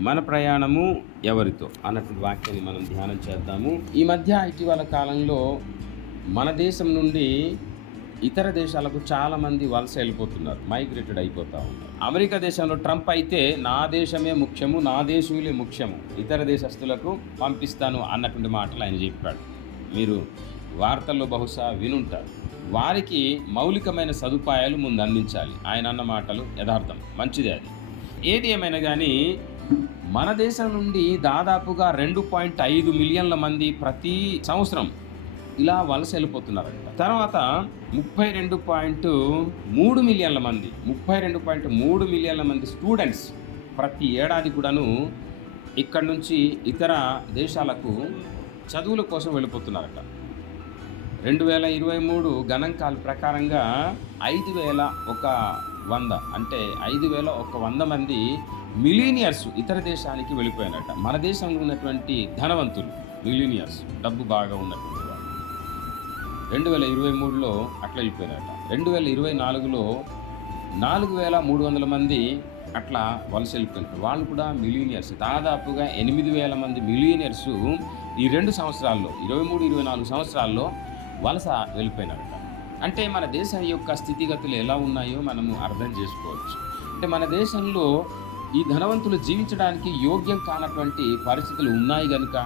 మన ప్రయాణము ఎవరితో అన్నటువంటి వాక్యాన్ని మనం ధ్యానం చేద్దాము. ఈ మధ్య ఇటీవల కాలంలో మన దేశం నుండి ఇతర దేశాలకు చాలామంది వలస వెళ్ళిపోతున్నారు మైగ్రేటెడ్ అయిపోతూ ఉన్నారు. అమెరికా దేశంలో ట్రంప్ అయితే నా దేశమే ముఖ్యము నా దేశీయులే ముఖ్యము ఇతర దేశస్తులకు పంపిస్తాను అన్నటువంటి మాటలు ఆయన చెప్పాడు. మీరు వార్తల్లో బహుశా వినుంటారు. వారికి మౌలికమైన సదుపాయాలు ముందు అందించాలి. ఆయన అన్న మాటలు యథార్థం మంచిదే అది. ఏది ఏమైనా కానీ మన దేశం నుండి దాదాపుగా రెండు పాయింట్ ఐదు మిలియన్ల మంది ప్రతి సంవత్సరం ఇలా వలస వెళ్ళిపోతున్నారంట. తర్వాత ముప్పై రెండు పాయింట్ మూడు మిలియన్ల మంది ముప్పై రెండు పాయింట్ మూడు మిలియన్ల మంది స్టూడెంట్స్ ప్రతి ఏడాది కూడాను ఇక్కడ నుంచి ఇతర దేశాలకు చదువుల కోసం వెళ్ళిపోతున్నారట. రెండు వేల ఇరవై మూడు గణాంకాల ప్రకారంగా ఐదు వేల ఒక వంద అంటే ఐదు వేల ఒక వంద మంది మిలీనియర్స్ ఇతర దేశానికి వెళ్ళిపోయినట్ట మన దేశంలో ఉన్నటువంటి ధనవంతులు మిలీనియర్స్ డబ్బు బాగా ఉన్నటువంటి వాళ్ళు. రెండు వేల ఇరవై మూడులో అట్లా వెళ్ళిపోయినట్ట రెండు వేల ఇరవై నాలుగులో నాలుగు వేల మూడు వందల మంది అట్లా వలస వెళ్ళిపోయినారు వాళ్ళు కూడా మిలీనియర్స్. దాదాపుగా ఎనిమిది వేల మంది మిలీనియర్స్ ఈ రెండు సంవత్సరాల్లో ఇరవై మూడు ఇరవై నాలుగు సంవత్సరాల్లో వలస వెళ్ళిపోయినారట. అంటే మన దేశం యొక్క స్థితిగతులు ఎలా ఉన్నాయో మనము అర్థం చేసుకోవచ్చు. అంటే మన దేశంలో ఈ ధనవంతులు జీవించడానికి యోగ్యం కానటువంటి పరిస్థితులు ఉన్నాయి కనుక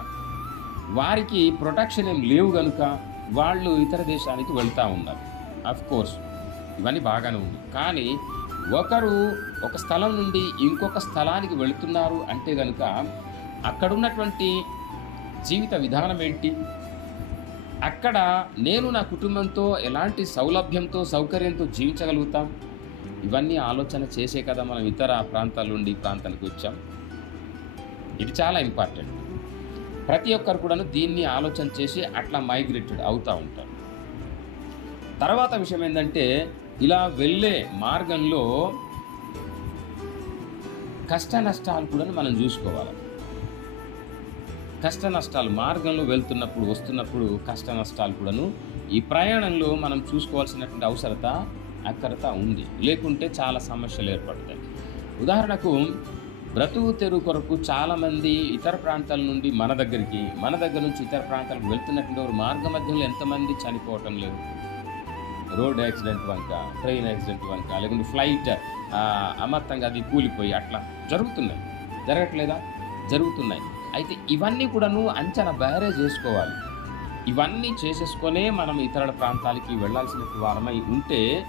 వారికి ప్రొటెక్షన్ ఏం లేవు కనుక వాళ్ళు ఇతర దేశానికి వెళ్తూ ఉన్నారు. అఫ్ కోర్స్ ఇవన్నీ బాగానే ఉంది. కానీ ఒకరు ఒక స్థలం నుండి ఇంకొక స్థలానికి వెళుతున్నారు అంటే కనుక అక్కడున్నటువంటి జీవిత విధానం ఏంటి? అక్కడ నేను నా కుటుంబంతో ఎలాంటి సౌలభ్యంతో సౌకర్యంతో జీవించగలుగుతాం? ఇవన్నీ ఆలోచన చేసే కదా మనం ఇతర ప్రాంతాల నుండి ఈ ప్రాంతానికి వచ్చాం. ఇది చాలా ఇంపార్టెంట్ ప్రతి ఒక్కరు కూడా దీన్ని ఆలోచన చేసి అట్లా మైగ్రేటెడ్ అవుతూ ఉంటారు. తర్వాత విషయం ఏంటంటే ఇలా వెళ్ళే మార్గంలో కష్ట నష్టాలు కూడా మనం చూసుకోవాలి. కష్ట నష్టాలు మార్గంలో వెళ్తున్నప్పుడు వస్తున్నప్పుడు కష్ట నష్టాలు కూడాను ఈ ప్రయాణంలో మనం చూసుకోవాల్సినటువంటి అవసరత అక్కరత ఉంది. లేకుంటే చాలా సమస్యలు ఏర్పడతాయి. ఉదాహరణకు బ్రతుకు తెరువు కొరకు చాలామంది ఇతర ప్రాంతాల నుండి మన దగ్గరికి మన దగ్గర నుంచి ఇతర ప్రాంతాలకు వెళ్తున్నటువంటి వారు మార్గ మధ్యలో ఎంతమంది చనిపోవటం లేదు. రోడ్ యాక్సిడెంట్ వంక ట్రైన్ యాక్సిడెంట్ వంక లేకుంటే ఫ్లైట్ అమర్తంగా అది కూలిపోయి అట్లా జరుగుతున్నాయి. జరగట్లేదా? జరుగుతున్నాయి. అయితే ఇవన్నీ కూడాను అంచనా బేరే చేసుకోవాలి. ఇవన్నీ చేసేసుకొనే మనం ఇతర ప్రాంతాలకి వెళ్ళాల్సిన వారమై ఉంటే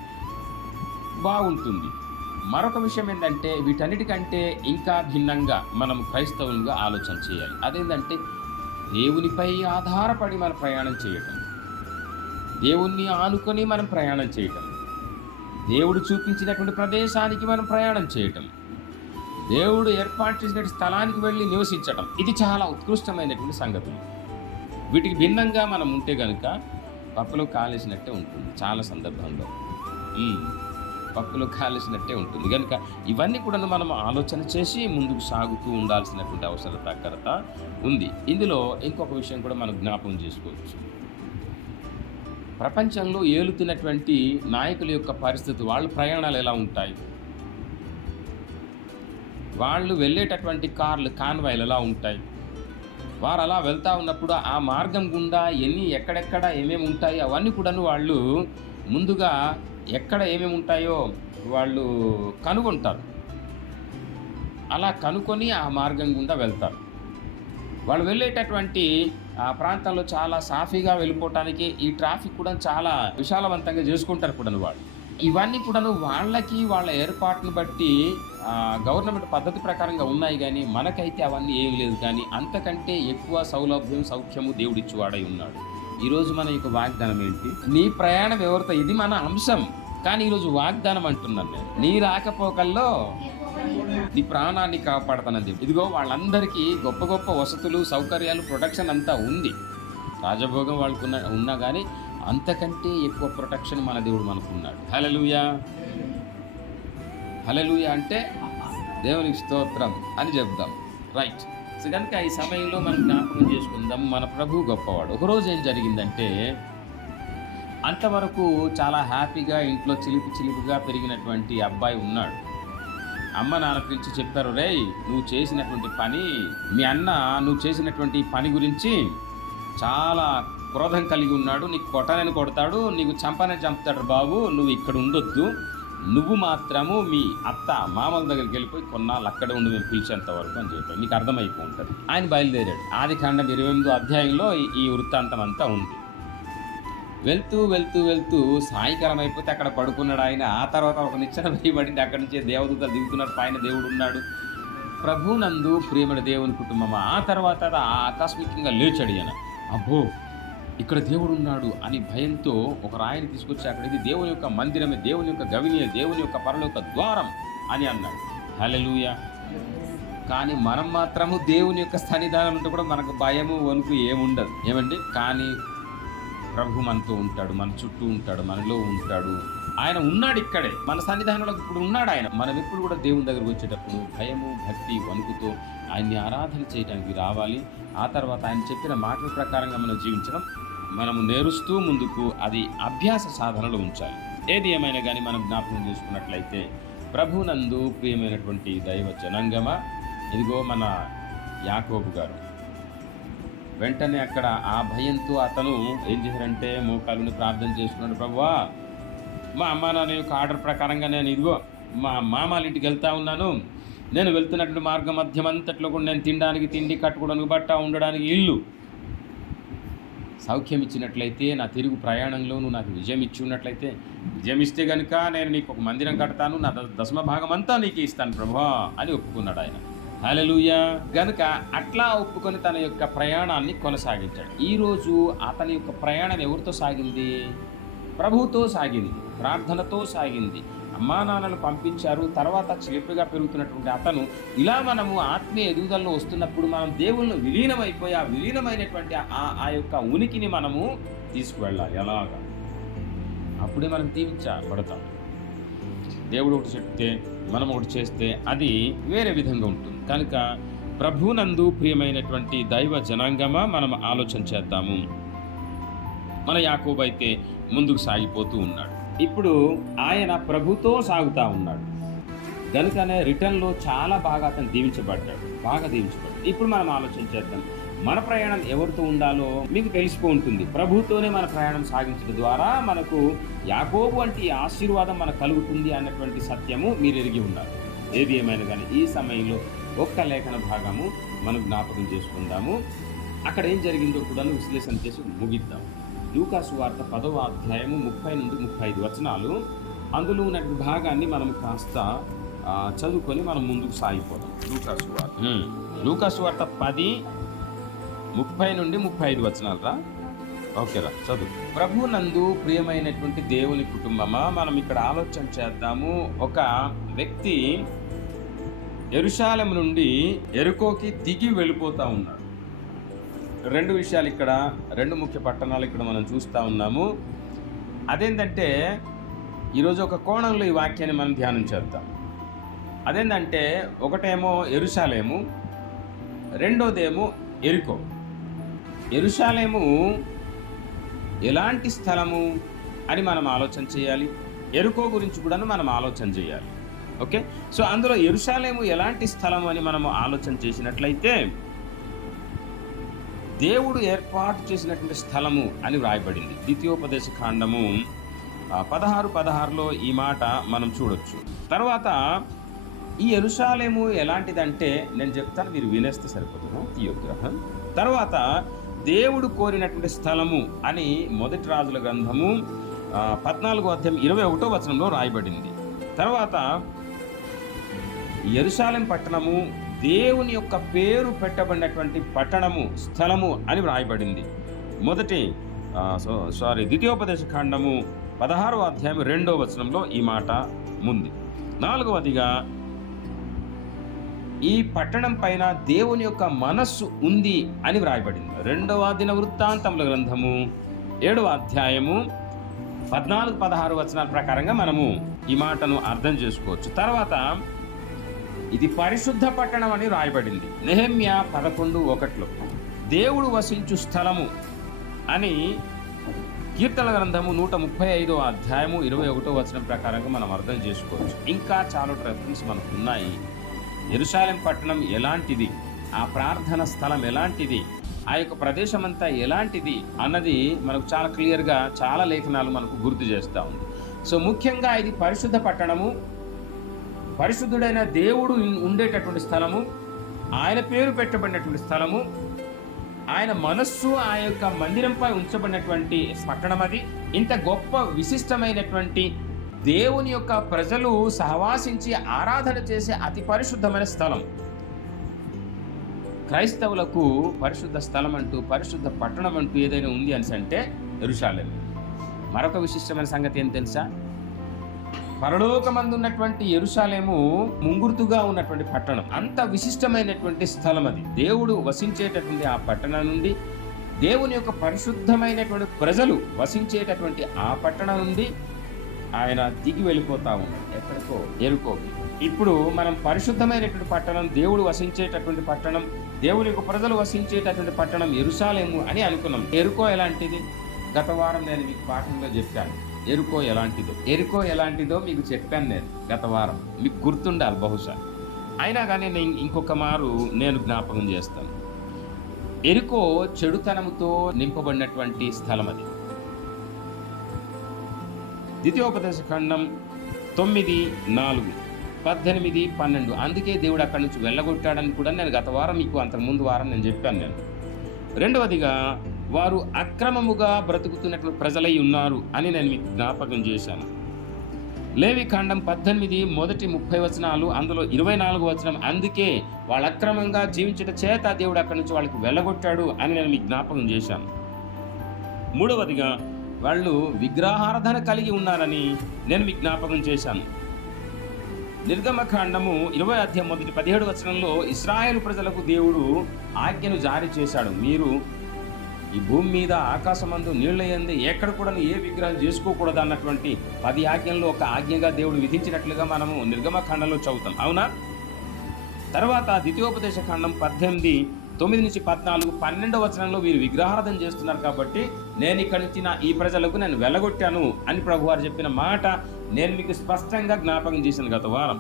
బాగుంటుంది. మరొక విషయం ఏంటంటే వీటన్నిటికంటే ఇంకా భిన్నంగా మనం క్రైస్తవులుగా ఆలోచన చేయాలి. అదేంటంటే దేవునిపై ఆధారపడి మనం ప్రయాణం చేయటం. దేవుణ్ణి ఆనుకొని మనం ప్రయాణం చేయటం. దేవుడు చూపించినటువంటి ప్రదేశానికి మనం ప్రయాణం చేయటం. దేవుడు ఏర్పాటు చేసిన స్థలానికి వెళ్ళి నివసించటం. ఇది చాలా ఉత్కృష్టమైనటువంటి సంగతులు. వీటికి భిన్నంగా మనం ఉంటే కనుక పప్పులో కాలేసినట్టే ఉంటుంది. చాలా సందర్భంలో. పప్పులో కాలేసినట్టే ఉంటుంది. కనుక ఇవన్నీ కూడా మనం ఆలోచన చేసి ముందుకు సాగుతూ ఉండాల్సినటువంటి అవసరత అక్కరత ఉంది. ఇందులో ఇంకొక విషయం కూడా మనం జ్ఞాపకం చేసుకోవచ్చు. ప్రపంచంలో ఏలుతున్నటువంటి నాయకుల యొక్క పరిస్థితి వాళ్ళ ప్రయాణాలు ఎలా ఉంటాయి? వాళ్ళు వెళ్ళేటటువంటి కార్లు కాన్వాయ్లు ఎలా ఉంటాయి? వారు అలా వెళ్తూ ఉన్నప్పుడు ఆ మార్గం గుండా ఎన్ని ఎక్కడెక్కడ ఏమేమి ఉంటాయి? అవన్నీ కూడాను వాళ్ళు ముందుగా ఎక్కడ ఏమేమి ఉంటాయో వాళ్ళు కనుగొంటారు. అలా కనుక్కొని ఆ మార్గం గుండా వెళ్తారు. వాళ్ళు వెళ్ళేటటువంటి ఆ ప్రాంతాల్లో చాలా సాఫీగా వెళ్ళిపోవటానికి ఈ ట్రాఫిక్ కూడా చాలా విశాలవంతంగా చేసుకుంటారు కూడా వాళ్ళు. ఇవన్నీ కూడాను వాళ్ళకి వాళ్ళ ఏర్పాటును బట్టి గవర్నమెంట్ పద్ధతి ప్రకారంగా ఉన్నాయి కానీ మనకైతే అవన్నీ ఏమి లేదు కానీ అంతకంటే ఎక్కువ సౌలభ్యం సౌఖ్యము దేవుడిచ్చువాడై ఉన్నాడు. ఈరోజు మన యొక్క వాగ్దానం ఏంటి? నీ ప్రయాణం ఎవరితో? ఇది మన అంశం. కానీ ఈరోజు వాగ్దానం అంటున్నాను నేను. నీ రాకపోకల్లో నీ ప్రాణాన్ని కాపాడతానని చెప్పి ఇదిగో వాళ్ళందరికీ గొప్ప గొప్ప వసతులు సౌకర్యాలు ప్రొటెక్షన్ అంతా ఉంది. రాజభోగం వాళ్ళకున్న ఉన్నా కానీ అంతకంటే ఎక్కువ ప్రొటెక్షన్ మన దేవుడు మనకున్నాడు. హలలుయా హలలుయా అంటే దేవునికి స్తోత్రం అని చెప్దాం. రైట్ సో కనుక ఈ సమయంలో మనం జ్ఞాపకం చేసుకుందాం మన ప్రభు గొప్పవాడు. ఒకరోజు ఏం జరిగిందంటే అంతవరకు చాలా హ్యాపీగా ఇంట్లో చిలిపి చిలిపిగా పెరిగినటువంటి అబ్బాయి ఉన్నాడు. అమ్మ నాన్న పిలిచి చెప్పారు రేయ్ నువ్వు చేసినటువంటి పని మీ అన్న నువ్వు చేసినటువంటి పని గురించి చాలా క్రోధం కలిగి ఉన్నాడు. నీకు కొట్టనని కొడతాడు నీకు చంపనని చంపుతాడు బాబు నువ్వు ఇక్కడ ఉండొద్దు. నువ్వు మాత్రము మీ అత్త మామల దగ్గరికి వెళ్ళిపోయి కొన్నాళ్ళు అక్కడ ఉండి మేము పిలిచేంత వరకు అని చెప్పాను నీకు అర్థమైపో ఉంటుంది ఆయన బయలుదేరాడు. ఆది కాండం ఇరవై ఎనిమిదో అధ్యాయంలో ఈ- వృత్తాంతం అంతా ఉంది. వెళ్తూ వెళ్తూ వెళ్తూ సాయంకాలం అయిపోతే అక్కడ పడుకున్నాడు ఆయన. ఆ తర్వాత ఒక నిచ్చెన వేయబడింది. అక్కడి నుంచి దేవదూతలు దిగుతున్నారు. పైన దేవుడు ఉన్నాడు. ప్రభునందు ప్రియమైన దేవుని కుటుంబం ఆ తర్వాత ఆకస్మికంగా లేచాడు ఈయన. అబ్బో! ఇక్కడ దేవుడు ఉన్నాడు అని భయంతో ఒక రాయిని తీసుకొచ్చి అక్కడ ఇది దేవుని యొక్క మందిరమే దేవుని యొక్క గవినియ దేవుని యొక్క పరలోక యొక్క ద్వారం అని అన్నాడు. హలలుయ కానీ మనం మాత్రము దేవుని యొక్క సన్నిధానం అంటే కూడా మనకు భయము వణుకు ఏముండదు. ఏమండి? కానీ ప్రభు మనతో ఉంటాడు మన చుట్టూ ఉంటాడు మనలో ఉంటాడు. ఆయన ఉన్నాడు ఇక్కడే. మన సన్నిధానంలో ఇప్పుడు ఉన్నాడు ఆయన. మనం ఎప్పుడు కూడా దేవుని దగ్గరకు వచ్చేటప్పుడు భయము భక్తి వణుకుతో ఆయన్ని ఆరాధన చేయడానికి రావాలి. ఆ తర్వాత ఆయన చెప్పిన మాటల ప్రకారంగా మనం జీవించడం మనము నేరుస్తూ ముందుకు అది అభ్యాస సాధనలో ఉంచాలి. ఏది ఏమైనా కానీ మనం జ్ఞాపకం చేసుకున్నట్లయితే ప్రభునందు ప్రియమైనటువంటి దైవ జనాంగమ? ఇదిగో మన యాకోబు గారు. వెంటనే అక్కడ ఆ భయంతో అతను ఏం చేశారంటే మోకాలుని ప్రార్థన చేసుకున్నాడు ప్రభువా మా అమ్మ నాన్న యొక్క ఆర్డర్ ప్రకారంగా నేను ఇదిగో మా మామాల ఇంటికి వెళ్తా ఉన్నాను. నేను వెళ్తున్నటువంటి మార్గం మధ్యం అంతట్లో కూడా నేను తినడానికి తిండి కట్టుకోవడానికి బట్ట ఉండడానికి ఇల్లు సౌఖ్యం ఇచ్చినట్లయితే నా తిరుగు ప్రయాణంలో నువ్వు నాకు విజయం ఇచ్చి ఉన్నట్లయితే విజయం ఇస్తే కనుక నేను నీకు ఒక మందిరం కడతాను నా దశమ భాగం అంతా నీకు ఇస్తాను ప్రభా అని ఒప్పుకున్నాడు ఆయన. హలలుయ గనుక అట్లా ఒప్పుకొని తన యొక్క ప్రయాణాన్ని కొనసాగించాడు. ఈరోజు అతని యొక్క ప్రయాణం ఎవరితో సాగింది? ప్రభువుతో సాగింది ప్రార్థనతో సాగింది. అమ్మా నాన్నలు పంపించారు. తర్వాత చేపుగా పెరుగుతున్నటువంటి అతను ఇలా మనము ఆత్మీయ ఎదుగుదలలో వస్తున్నప్పుడు మనం దేవుళ్ళు విలీనమైపోయి ఆ విలీనమైనటువంటి ఆ ఆ యొక్క ఉనికిని మనము తీసుకువెళ్ళాలి. ఎలాగా? అప్పుడే మనం దీవించబడతాం. దేవుడు ఒకటి చెప్తే మనం ఒకటి చేస్తే అది వేరే విధంగా ఉంటుంది. కనుక ప్రభునందు ప్రియమైనటువంటి దైవ జనాంగమా మనం ఆలోచన చేద్దాము. మన యాకోబైతే అయితే ముందుకు సాగిపోతూ ఉన్నాడు. ఇప్పుడు ఆయన ప్రభుతో సాగుతూ ఉన్నాడు. కనుకనే రిటర్న్లో చాలా బాగా అతను దీవించబడ్డాడు. బాగా దీవించబడ్డాడు. ఇప్పుడు మనం ఆలోచన చేద్దాం. మన ప్రయాణం ఎవరితో ఉండాలో మీకు తెలిసిపో ఉంటుంది. ప్రభుతోనే మన ప్రయాణం సాగించడం ద్వారా మనకు యాకోబు వంటి ఆశీర్వాదం మనకు కలుగుతుంది అన్నటువంటి సత్యము మీరు ఎరిగి ఉన్నారు ఏది ఏమైనా కానీ ఈ సమయంలో ఒక్క లేఖన భాగము మనం జ్ఞాపకం చేసుకుందాము. అక్కడ ఏం జరిగిందో కూడా విశ్లేషణ చేసి ముగిద్దాం. లూకాసు వార్త పదవ అధ్యాయము ముప్పై నుండి ముప్పై ఐదు వచనాలు. అందులో ఉన్నటువంటి భాగాన్ని మనం కాస్త చదువుకొని మనం ముందుకు సాగిపోదాం. లూకాసు వార్త. లూకాసు వార్త పది ముప్పై నుండి ముప్పై ఐదు వచనాలు రా. ఓకేరా చదువు. ప్రభు నందు ప్రియమైనటువంటి దేవుని కుటుంబమా మనం ఇక్కడ ఆలోచన చేద్దాము. ఒక వ్యక్తి ఎరుశాలం నుండి ఎరుకోకి దిగి వెళ్ళిపోతా ఉన్నాడు. రెండు విషయాలు ఇక్కడ రెండు ముఖ్య పట్టణాలు ఇక్కడ మనం చూస్తూ ఉన్నాము. అదేంటంటే ఈరోజు ఒక కోణంలో ఈ వాక్యాన్ని మనం ధ్యానం చేద్దాం. అదేంటంటే ఒకటేమో ఎరుశాలేము రెండోదేమో ఎరుకో. ఎరుశాలేము ఎలాంటి స్థలము అని మనం ఆలోచన చేయాలి? ఎరుకో గురించి కూడా మనం ఆలోచన చేయాలి. ఓకే? సో అందులో ఎరుశాలేము ఎలాంటి స్థలం అని మనము ఆలోచన చేసినట్లయితే దేవుడు ఏర్పాటు చేసినటువంటి స్థలము అని వ్రాయబడింది. ద్వితీయోపదేశ ఖాండము పదహారు పదహారులో ఈ మాట మనం చూడొచ్చు. తర్వాత ఈ ఎరుసాలేము ఎలాంటిదంటే నేను చెప్తాను మీరు వినేస్తే సరిపోతుంది. తీయొద్దు తర్వాత దేవుడు కోరినటువంటి స్థలము అని మొదటి రాజుల గ్రంథము పద్నాలుగో అధ్యాయం ఇరవై ఒకటో వచనంలో రాయబడింది. తర్వాత ఎరుసాలెం పట్టణము దేవుని యొక్క పేరు పెట్టబడినటువంటి పట్టణము స్థలము అని వ్రాయబడింది. మొదటి సో సారీ ద్వితీయోపదేశ ఖండము పదహారవ అధ్యాయం రెండో వచనంలో ఈ మాట ఉంది. నాలుగవదిగా ఈ పట్టణం పైన దేవుని యొక్క మనస్సు ఉంది అని వ్రాయబడింది. రెండవ దిన వృత్తాంతముల గ్రంథము ఏడవ అధ్యాయము పద్నాలుగు పదహారు వచనాల ప్రకారంగా మనము ఈ మాటను అర్థం చేసుకోవచ్చు. తర్వాత ఇది పరిశుద్ధ పట్టణం అని రాయబడింది. నెహమ్య పదకొండు ఒకట్లో దేవుడు వసించు స్థలము అని కీర్తన గ్రంథము నూట ముప్పై ఐదో అధ్యాయము ఇరవై ఒకటో వచనం ప్రకారంగా మనం అర్థం చేసుకోవచ్చు. ఇంకా చాలా రెఫరెన్స్ మనకు ఉన్నాయి. ఎరుసాలెం పట్టణం ఎలాంటిది? ఆ ప్రార్థన స్థలం ఎలాంటిది? ఆ యొక్క ప్రదేశం అంతా ఎలాంటిది? అన్నది మనకు చాలా క్లియర్గా చాలా లేఖనాలు మనకు గుర్తు చేస్తూ ఉంది. సో ముఖ్యంగా ఇది పరిశుద్ధ పట్టణము. పరిశుద్ధుడైన దేవుడు ఉండేటటువంటి స్థలము ఆయన పేరు పెట్టబడినటువంటి స్థలము ఆయన మనస్సు ఆ యొక్క మందిరంపై ఉంచబడినటువంటి పట్టణం అది. ఇంత గొప్ప విశిష్టమైనటువంటి దేవుని యొక్క ప్రజలు సహవాసించి ఆరాధన చేసే అతి పరిశుద్ధమైన స్థలం. క్రైస్తవులకు పరిశుద్ధ స్థలం అంటూ పరిశుద్ధ పట్టణం అంటూ ఏదైనా ఉంది అని అంటే ఎరుషాలేం మరొక విశిష్టమైన సంగతి ఏం తెలుసా? పరలోకమందు ఉన్నటువంటి ముంగుర్తుగా ఉన్నటువంటి పట్టణం. అంత విశిష్టమైనటువంటి స్థలం అది. దేవుడు వసించేటటువంటి ఆ పట్టణం నుండి దేవుని యొక్క పరిశుద్ధమైనటువంటి ప్రజలు వసించేటటువంటి ఆ పట్టణం నుండి ఆయన దిగి వెళ్ళిపోతా ఉన్నాడు. ఎక్కడికో? ఎరుకో ఇప్పుడు మనం పరిశుద్ధమైనటువంటి పట్టణం దేవుడు వసించేటటువంటి పట్టణం దేవుని యొక్క ప్రజలు వసించేటటువంటి పట్టణం ఎరుసాలేము అని అనుకున్నాం. ఎరుకో ఎలాంటిది? గత వారం నేను మీకు పాఠంలో చెప్పాను. ఎరుకో ఎలాంటిదో. ఎరుకో ఎలాంటిదో మీకు చెప్పాను నేను గత వారం. మీకు గుర్తుండాలి బహుశా. అయినా కానీ నేను ఇంకొక మారు నేను జ్ఞాపకం చేస్తాను. ఎరుకో చెడుతనముతో నింపబడినటువంటి స్థలం అది. ద్వితీయోపదేశ ఖండం తొమ్మిది నాలుగు పద్దెనిమిది పన్నెండు. అందుకే దేవుడు అక్కడి నుంచి వెళ్ళగొట్టాడని కూడా నేను గత వారం మీకు అంతకుముందు వారం నేను చెప్పాను నేను. రెండవదిగా వారు అక్రమముగా బ్రతుకుతున్నటువంటి ప్రజలై ఉన్నారు అని నేను మీకు జ్ఞాపకం చేశాను. లేవి ఖండం పద్దెనిమిది మొదటి ముప్పై వచనాలు అందులో ఇరవై నాలుగు వచనం అందుకే వాళ్ళు అక్రమంగా జీవించట చేత దేవుడు అక్కడి నుంచి వాళ్ళకి వెళ్ళగొట్టాడు అని నేను మీకు జ్ఞాపకం చేశాను. మూడవదిగా వాళ్ళు విగ్రహారాధన కలిగి ఉన్నారని నేను మీకు జ్ఞాపకం చేశాను. నిర్గమకాండము ఇరవై అధ్యాయం మొదటి పదిహేడు వచనంలో ఇస్రాయేల్ ప్రజలకు దేవుడు ఆజ్ఞను జారీ చేశాడు. మీరు ఈ భూమి మీద ఆకాశమందు నీళ్ళయంది ఎక్కడ కూడా ఏ విగ్రహం చేసుకోకూడదు అన్నటువంటి పది ఆజ్ఞల్లో ఒక ఆజ్ఞగా దేవుడు విధించినట్లుగా మనము నిర్గమఖండంలో చదువుతాం. అవునా? తర్వాత ద్వితీయోపదేశ ఖండం పద్దెనిమిది తొమ్మిది నుంచి పద్నాలుగు పన్నెండవ వచనంలో వీరు విగ్రహార్థం చేస్తున్నారు కాబట్టి నేను ఇక్కడి నుంచి నా ఈ ప్రజలకు నేను వెలగొట్టాను అని ప్రభువారు చెప్పిన మాట నేను మీకు స్పష్టంగా జ్ఞాపకం చేశాను గత వారం.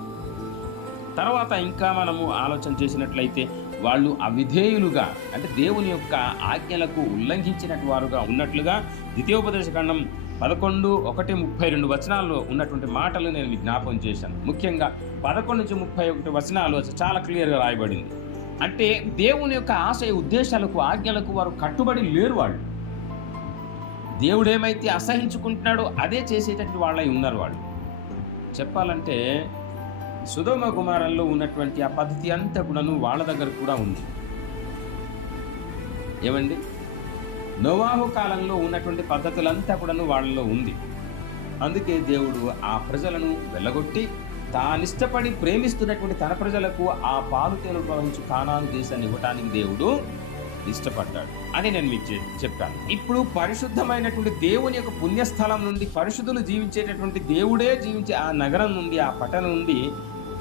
తర్వాత ఇంకా మనము ఆలోచన చేసినట్లయితే వాళ్ళు అవిధేయులుగా అంటే దేవుని యొక్క ఆజ్ఞలకు ఉల్లంఘించినట్టు వారుగా ఉన్నట్లుగా ద్వితీయోపదేశ ఖండం పదకొండు ఒకటి ముప్పై రెండు వచనాల్లో ఉన్నటువంటి మాటలు నేను జ్ఞాపం జ్ఞాపకం చేశాను. ముఖ్యంగా పదకొండు నుంచి ముప్పై ఒకటి వచనాలు చాలా క్లియర్గా రాయబడింది. అంటే దేవుని యొక్క ఆశయ ఉద్దేశాలకు ఆజ్ఞలకు వారు కట్టుబడి లేరు వాళ్ళు. దేవుడేమైతే అసహించుకుంటున్నాడో అదే చేసేటట్టు వాళ్ళై ఉన్నారు వాళ్ళు. చెప్పాలంటే సుధోమ కుమారంలో ఉన్నటువంటి ఆ పద్ధతి అంతా కూడాను వాళ్ళ దగ్గర కూడా ఉంది. ఏమండి? నోవాహు కాలంలో ఉన్నటువంటి పద్ధతులంతా కూడాను వాళ్ళలో ఉంది. అందుకే దేవుడు ఆ ప్రజలను వెళ్ళగొట్టి తానిష్టపడి ప్రేమిస్తున్నటువంటి తన ప్రజలకు ఆ పాలు తేలు ప్రవహించు కానాను దేశాన్ని ఇవ్వటానికి దేవుడు ఇష్టపడ్డాడు అని నేను మీకు చెప్పాను. ఇప్పుడు పరిశుద్ధమైనటువంటి దేవుని యొక్క పుణ్యస్థలం నుండి పరిశుద్ధులు జీవించేటటువంటి దేవుడే జీవించే ఆ నగరం నుండి ఆ పట్టణం నుండి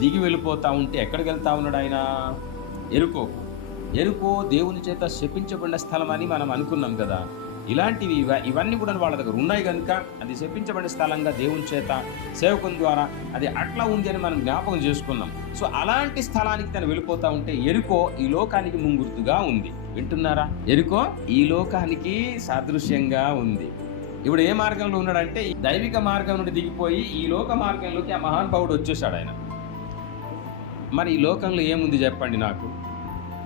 దిగి వెళ్ళిపోతా ఉంటే ఎక్కడికి వెళ్తా ఉన్నాడు ఆయన? ఎరుకో. ఎరుకో దేవుని చేత శపించబడిన స్థలం అని మనం అనుకున్నాం కదా. ఇలాంటివి ఇవన్నీ కూడా వాళ్ళ దగ్గర ఉన్నాయి కనుక అది శపించబడిన స్థలంగా దేవుని చేత సేవకుని ద్వారా అది అట్లా ఉంది అని మనం జ్ఞాపకం చేసుకున్నాం. సో అలాంటి స్థలానికి తను వెళ్ళిపోతా ఉంటే ఎరుకో ఈ లోకానికి ముంగుర్తుగా ఉంది. వింటున్నారా? ఎరుకో ఈ లోకానికి సాదృశ్యంగా ఉంది. ఇప్పుడు ఏ మార్గంలో ఉన్నాడంటే దైవిక మార్గం నుండి దిగిపోయి ఈ లోక మార్గంలోకి ఆ మహానుభావుడు వచ్చేసాడు ఆయన. మరి ఈ లోకంలో ఏముంది చెప్పండి నాకు?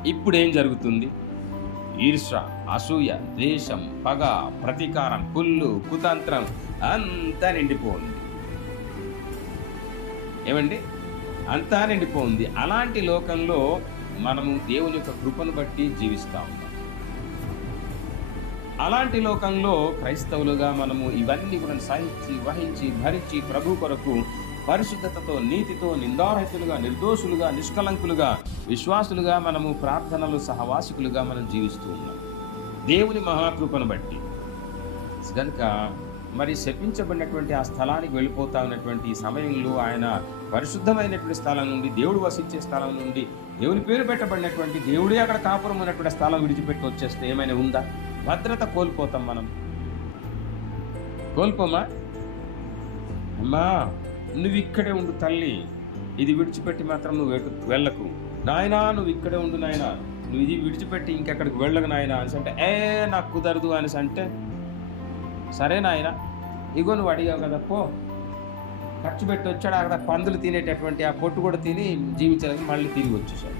ఇప్పుడు ఏం జరుగుతుంది? ఈర్ష అసూయ ద్వేషం పగ ప్రతీకారం కుళ్ళు కుతంత్రం అంతా నిండిపోయింది ఏమండి? అంతా నిండిపోయింది అలాంటి లోకంలో మనము దేవుని యొక్క కృపను బట్టి జీవిస్తూ ఉన్నాం. అలాంటి లోకంలో క్రైస్తవులుగా మనము ఇవన్నీ కూడా సహించి వహించి భరించి ప్రభు కొరకు పరిశుద్ధతతో నీతితో నిందారహితులుగా నిర్దోషులుగా నిష్కలంకులుగా విశ్వాసులుగా మనము ప్రార్థనలు సహవాసికులుగా మనం జీవిస్తూ ఉన్నాం. దేవుని మహాకృపను బట్టి. కనుక మరి శపించబడినటువంటి ఆ స్థలానికి వెళ్ళిపోతా ఉన్నటువంటి సమయంలో ఆయన పరిశుద్ధమైనటువంటి స్థలం నుండి దేవుడు వసించే స్థలం నుండి దేవుని పేరు పెట్టబడినటువంటి దేవుడే అక్కడ కాపురం ఉన్నటువంటి స్థలం విడిచిపెట్టి వచ్చేస్తే ఏమైనా ఉందా? భద్రత కోల్పోతాం మనం. కోల్పోమా? అమ్మా! నువ్వు ఇక్కడే ఉండు తల్లి. ఇది విడిచిపెట్టి మాత్రం నువ్వు వెళ్ళకు. నాయనా నువ్వు ఇక్కడే ఉండు నాయనా. నువ్వు ఇది విడిచిపెట్టి ఇంకెక్కడికి వెళ్ళకు నాయనా అనేసి అంటే ఏ నాకు కుదరదు అనేసి అంటే సరే నాయన ఇగో నువ్వు అడిగావు కదా పో. ఖర్చు పెట్టి వచ్చాడు అక్కడ పందులు తినేటటువంటి ఆ పొట్టు కూడా తిని జీవించడానికి మళ్ళీ తిరిగి వచ్చేసాడు.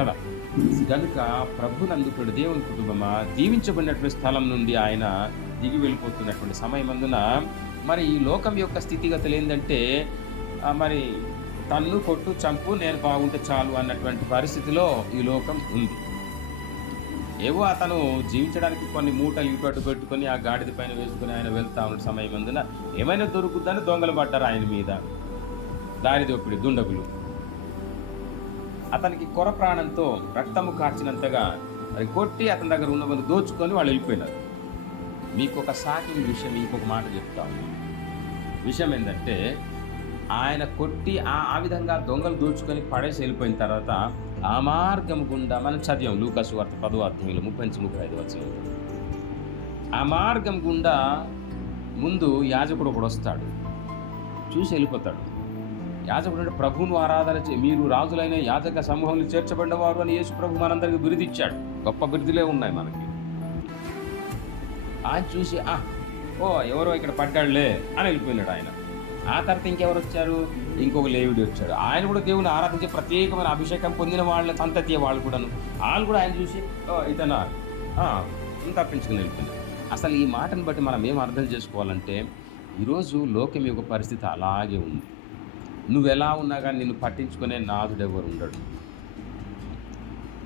కదా? కనుక ప్రభుని అందుకుడు దేవుని కుటుంబమా దీవించబడినటువంటి స్థలం నుండి ఆయన దిగి వెళ్ళిపోతున్నటువంటి సమయం అందున మరి ఈ లోకం యొక్క స్థితిగతులు ఏంటంటే మరి తన్ను కొట్టు చంపు నేను బాగుంటే చాలు అన్నటువంటి పరిస్థితిలో ఈ లోకం ఉంది. ఏవో అతను జీవించడానికి కొన్ని మూటలు ఇటు పెట్టుకొని ఆ గాడిద పైన వేసుకుని ఆయన వెళ్తా ఉన్న సమయం అందున ఏమైనా దొరుకుద్దని దొంగలు పడ్డారు ఆయన మీద. దారి దోపిడి దుండగులు. అతనికి కొర ప్రాణంతో రక్తము కార్చినంతగా అది కొట్టి అతని దగ్గర ఉన్న వాళ్ళు దోచుకొని వాళ్ళు వెళ్ళిపోయినారు. మీకు ఒక షాకింగ్ విషయం ఇంకొక మాట చెప్తాను. విషయం ఏంటంటే ఆయన కొట్టి ఆ ఆ విధంగా దొంగలు దోచుకొని పడేసి వెళ్ళిపోయిన తర్వాత ఆ మార్గం గుండా మనం చదివాం లూకాసు వార్త పదో అధ్యాయంలో ముప్పై నుంచి ముప్పై ఐదు వచ్చిన ఆ మార్గం గుండా ముందు యాజకుడు ఒకడు వస్తాడు. చూసి వెళ్ళిపోతాడు. యాజకుడు అంటే ప్రభువును ఆరాధన చే మీరు రాజులైన యాజక సమూహంలో చేర్చబడిన వారు అని యేసు ప్రభు మనందరికీ బిరుదిచ్చాడు. గొప్ప బిరుదులే ఉన్నాయి మనకి. ఆయన చూసి ఆ ఓ ఎవరో ఇక్కడ పడ్డాడులే అని వెళ్ళిపోయినాడు ఆయన. ఆ తర్వాత ఇంకెవరు వచ్చారు? ఇంకొక లేవిడి వచ్చాడు. ఆయన కూడా దేవుని ఆరాధించే ప్రత్యేకమైన అభిషేకం పొందిన వాళ్ళ సంతతి వాళ్ళు కూడాను. వాళ్ళు కూడా ఆయన చూసి ఓ ఇతనా తప్పించుకుని వెళ్ళిపోయినారు అసలు ఈ మాటను బట్టి మనం ఏం అర్థం చేసుకోవాలంటే ఈరోజు లోకం యొక్క పరిస్థితి అలాగే ఉంది. నువ్వు ఎలా ఉన్నా కానీ నిన్ను పట్టించుకునే నాథుడు ఎవరు ఉండడు.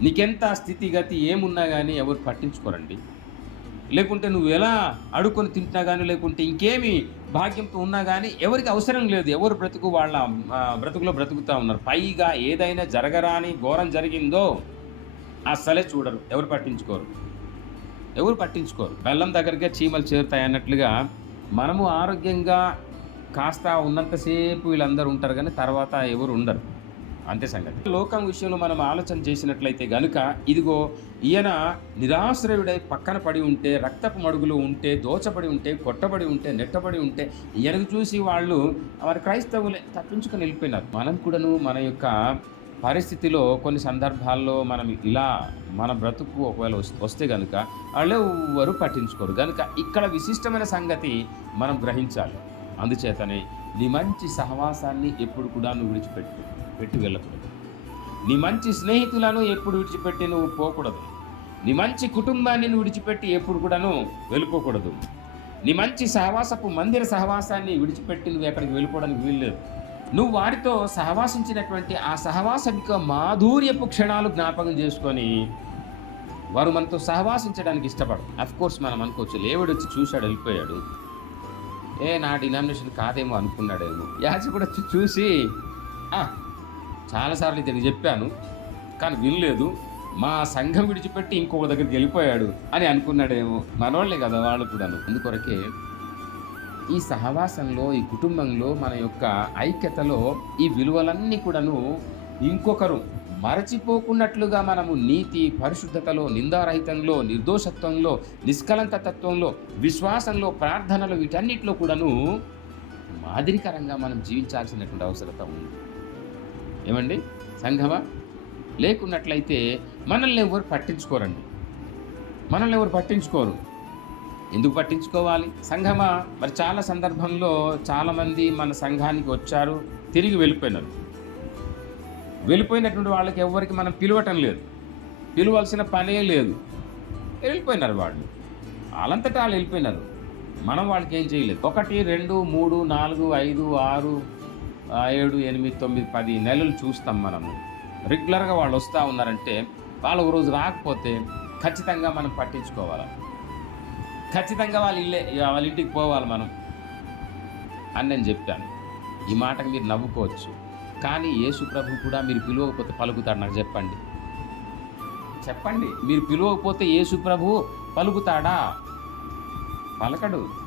నీకెంత స్థితిగతి ఏమున్నా కానీ ఎవరు పట్టించుకోరండి. లేకుంటే నువ్వు ఎలా అడుక్కొని తింటున్నా కానీ లేకుంటే ఇంకేమి భాగ్యంతో ఉన్నా కానీ ఎవరికి అవసరం లేదు. ఎవరు బ్రతుకు వాళ్ళ బ్రతుకులో బ్రతుకుతూ ఉన్నారు. పైగా ఏదైనా జరగరాని ఘోరం జరిగిందో అస్సలే చూడరు. ఎవరు పట్టించుకోరు? ఎవరు పట్టించుకోరు? బెల్లం దగ్గరగా చీమలు చేరుతాయి అన్నట్లుగా మనము ఆరోగ్యంగా కాస్త ఉన్నంతసేపు వీళ్ళందరూ ఉంటారు కానీ తర్వాత ఎవరు ఉండరు. అంతే సంగతి. లోకం విషయంలో మనం ఆలోచన చేసినట్లయితే గనుక ఇదిగో ఈయన నిరాశ్రయుడై పక్కన పడి ఉంటే రక్తపు మడుగులు ఉంటే దోచబడి ఉంటే కొట్టబడి ఉంటే నెట్టబడి ఉంటే ఈయనకు చూసి వాళ్ళు మరి క్రైస్తవులే తప్పించుకొని వెళ్ళిపోయినారు. మనం కూడాను మన యొక్క పరిస్థితిలో కొన్ని సందర్భాల్లో మనం ఇలా మన బ్రతుకు ఒకవేళ వస్తే కనుక వాళ్ళు ఎవరు పట్టించుకోరు. కనుక ఇక్కడ విశిష్టమైన సంగతి మనం గ్రహించాలి. అందుచేతనే నీ మంచి సహవాసాన్ని ఎప్పుడు కూడా నువ్వు విడిచిపెట్టు పెట్టి వెళ్ళకూడదు. నీ మంచి స్నేహితులను ఎప్పుడు విడిచిపెట్టి నువ్వు పోకూడదు. నీ మంచి కుటుంబాన్ని నువ్వు విడిచిపెట్టి ఎప్పుడు కూడాను వెళ్ళిపోకూడదు. నీ మంచి సహవాసపు మందిర సహవాసాన్ని విడిచిపెట్టి నువ్వు ఎక్కడికి వెళ్ళిపోవడానికి వీల్లేదు. నువ్వు వారితో సహవాసించినటువంటి ఆ సహవాసమిక మాధుర్యపు క్షణాలు జ్ఞాపకం చేసుకొని వారు మనతో సహవాసించడానికి ఇష్టపడరు. అఫ్ కోర్స్ మనం అనుకోవచ్చు లేవుడు వచ్చి చూశాడు వెళ్ళిపోయాడు. ఏ నా డినామినేషన్ కాదేమో అనుకున్నాడేమో. యాజకుడు వచ్చి చూసి "ఆ, చాలాసార్లు ఇతనికి చెప్పాను కానీ వినలేదు. మా సంఘం విడిచిపెట్టి ఇంకొక దగ్గరికి వెళ్ళిపోయాడు అని అనుకున్నాడేమో. మనోళ్ళే కదా వాళ్ళు కూడాను. అందుకొరకే ఈ సహవాసంలో ఈ కుటుంబంలో మన యొక్క ఐక్యతలో ఈ విలువలన్నీ కూడాను ఇంకొకరు మరచిపోకున్నట్లుగా మనము నీతి పరిశుద్ధతలో నిందారహితంలో నిర్దోషత్వంలో నిష్కలంకతత్వంలో విశ్వాసంలో ప్రార్థనలో వీటన్నిటిలో కూడాను మాదిరికరంగా మనం జీవించాల్సినటువంటి అవసరత ఉంది. ఏమండి? సంఘమా? లేకున్నట్లయితే మనల్ని ఎవరు పట్టించుకోరండి. మనల్ని ఎవరు పట్టించుకోరు. ఎందుకు పట్టించుకోవాలి? సంఘమా? మరి చాలా సందర్భంలో చాలామంది మన సంఘానికి వచ్చారు తిరిగి వెళ్ళిపోయినారు. వెళ్ళిపోయినటువంటి వాళ్ళకి ఎవరికి మనం పిలవటం లేదు. పిలవాల్సిన పనే లేదు. వెళ్ళిపోయినారు వాళ్ళు. వాళ్ళంతటా వాళ్ళు వెళ్ళిపోయినారు. మనం వాళ్ళకి ఏం చేయలేదు. ఒకటి రెండు మూడు నాలుగు ఐదు ఆరు ఏడు ఎనిమిది తొమ్మిది పది నెలలు చూస్తాం మనము రెగ్యులర్గా వాళ్ళు వస్తూ ఉన్నారంటే వాళ్ళు ఒక రోజు రాకపోతే ఖచ్చితంగా మనం పట్టించుకోవాలి. ఖచ్చితంగా వాళ్ళ ఇల్లే వాళ్ళ ఇంటికి పోవాలి మనం అని నేను చెప్పాను. ఈ మాటకు మీరు నవ్వుకోవచ్చు. కానీ యేసు ప్రభు కూడా మీరు పిలవకపోతే పలుకుతాడు నాకు చెప్పండి. చెప్పండి. మీరు పిలవకపోతే యేసు ప్రభు పలుకుతాడా? పలకడు.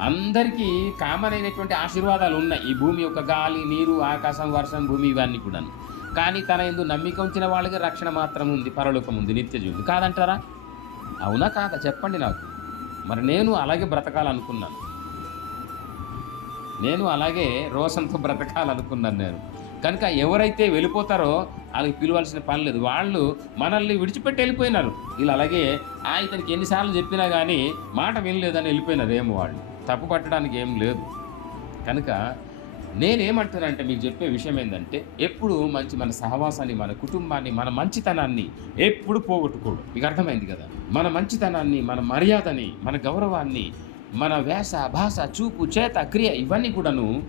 అందరికీ కామన్ అయినటువంటి ఆశీర్వాదాలు ఉన్నాయి. ఈ భూమి యొక్క గాలి నీరు ఆకాశం వర్షం భూమి ఇవన్నీ కూడా కానీ తన ఎందు నమ్మిక ఉంచిన వాళ్ళకి రక్షణ మాత్రం ఉంది పరలోకం ఉంది నిత్య జీవితం. కాదంటారా? అవునా కాదా? చెప్పండి నాకు. మరి నేను అలాగే బ్రతకాలనుకున్నాను. నేను అలాగే రోషంతో బ్రతకాలనుకున్నాను నేను. కనుక ఎవరైతే వెళ్ళిపోతారో వాళ్ళకి పిలవాల్సిన పని లేదు. వాళ్ళు మనల్ని విడిచిపెట్టి వెళ్ళిపోయినారు. వీళ్ళు అలాగే ఆ ఇతనికి ఎన్నిసార్లు చెప్పినా కానీ మాట వినలేదని వెళ్ళిపోయినారు ఏమో వాళ్ళు. తప్పు పట్టడానికి ఏం లేదు. కనుక నేనేమంటానంటే మీకు చెప్పే విషయం ఏంటంటే ఎప్పుడు మంచి మన సహవాసాన్ని మన కుటుంబాన్ని మన మంచితనాన్ని ఎప్పుడు పోగొట్టుకోడు. మీకు అర్థమైంది కదా? మన మంచితనాన్ని మన మర్యాదని మన గౌరవాన్ని మన వేష భాష చూపు చేత క్రియ ఇవన్నీ కూడాను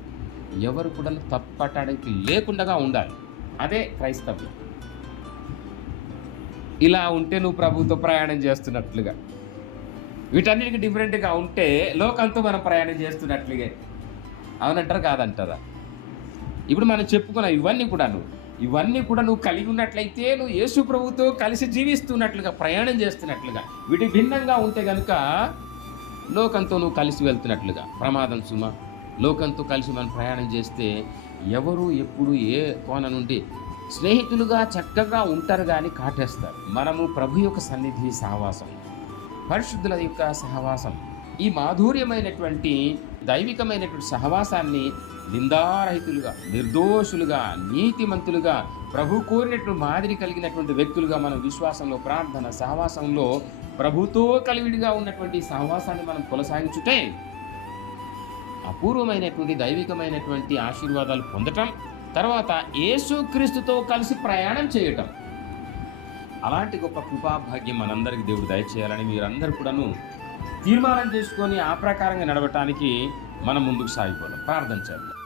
ఎవరు కూడా తప్పటానికి లేకుండా ఉండాలి. అదే క్రైస్తవ్యం. ఇలా ఉంటే నువ్వు ప్రభుతో ప్రయాణం చేస్తున్నట్లుగా. వీటన్నిటికి డిఫరెంట్గా ఉంటే లోకంతో మనం ప్రయాణం చేస్తున్నట్లుగా. అవునంటారు? కాదంటారా? ఇప్పుడు మనం చెప్పుకున్న ఇవన్నీ కూడాను ఇవన్నీ కూడా నువ్వు కలిగి ఉన్నట్లయితే నువ్వు యేసు ప్రభుతో కలిసి జీవిస్తున్నట్లుగా ప్రయాణం చేస్తున్నట్లుగా వీటి భిన్నంగా ఉంటే కనుక లోకంతో నువ్వు కలిసి వెళ్తున్నట్లుగా. ప్రమాదం సుమ. లోకంతో కలిసి మనం ప్రయాణం చేస్తే ఎవరు ఎప్పుడు ఏ కోణ నుండి స్నేహితులుగా చక్కగా ఉంటారు కానీ కాటేస్తారు. మనము ప్రభు యొక్క సన్నిధి సహవాసం పరిశుద్ధుల యొక్క సహవాసం. ఈ మాధుర్యమైనటువంటి దైవికమైనటువంటి సహవాసాన్ని నిందారహితులుగా నిర్దోషులుగా నీతిమంతులుగా ప్రభు కోరినటువంటి మాదిరి కలిగినటువంటి వ్యక్తులుగా మనం విశ్వాసంలో ప్రార్థన సహవాసంలో ప్రభుతో కలివిడిగా ఉన్నటువంటి సహవాసాన్ని మనం కొనసాగించుటే అపూర్వమైనటువంటి దైవికమైనటువంటి ఆశీర్వాదాలు పొందటం తర్వాత యేసుక్రీస్తుతో కలిసి ప్రయాణం చేయటం. అలాంటి గొప్ప కృపాభాగ్యం మనందరికీ దేవుడు దయచేయాలని మీరందరూ కూడాను తీర్మానం చేసుకొని ఆ ప్రకారంగా నడవటానికి మనం ముందుకు సాగిపోదాం. ప్రార్థన చేద్దాం.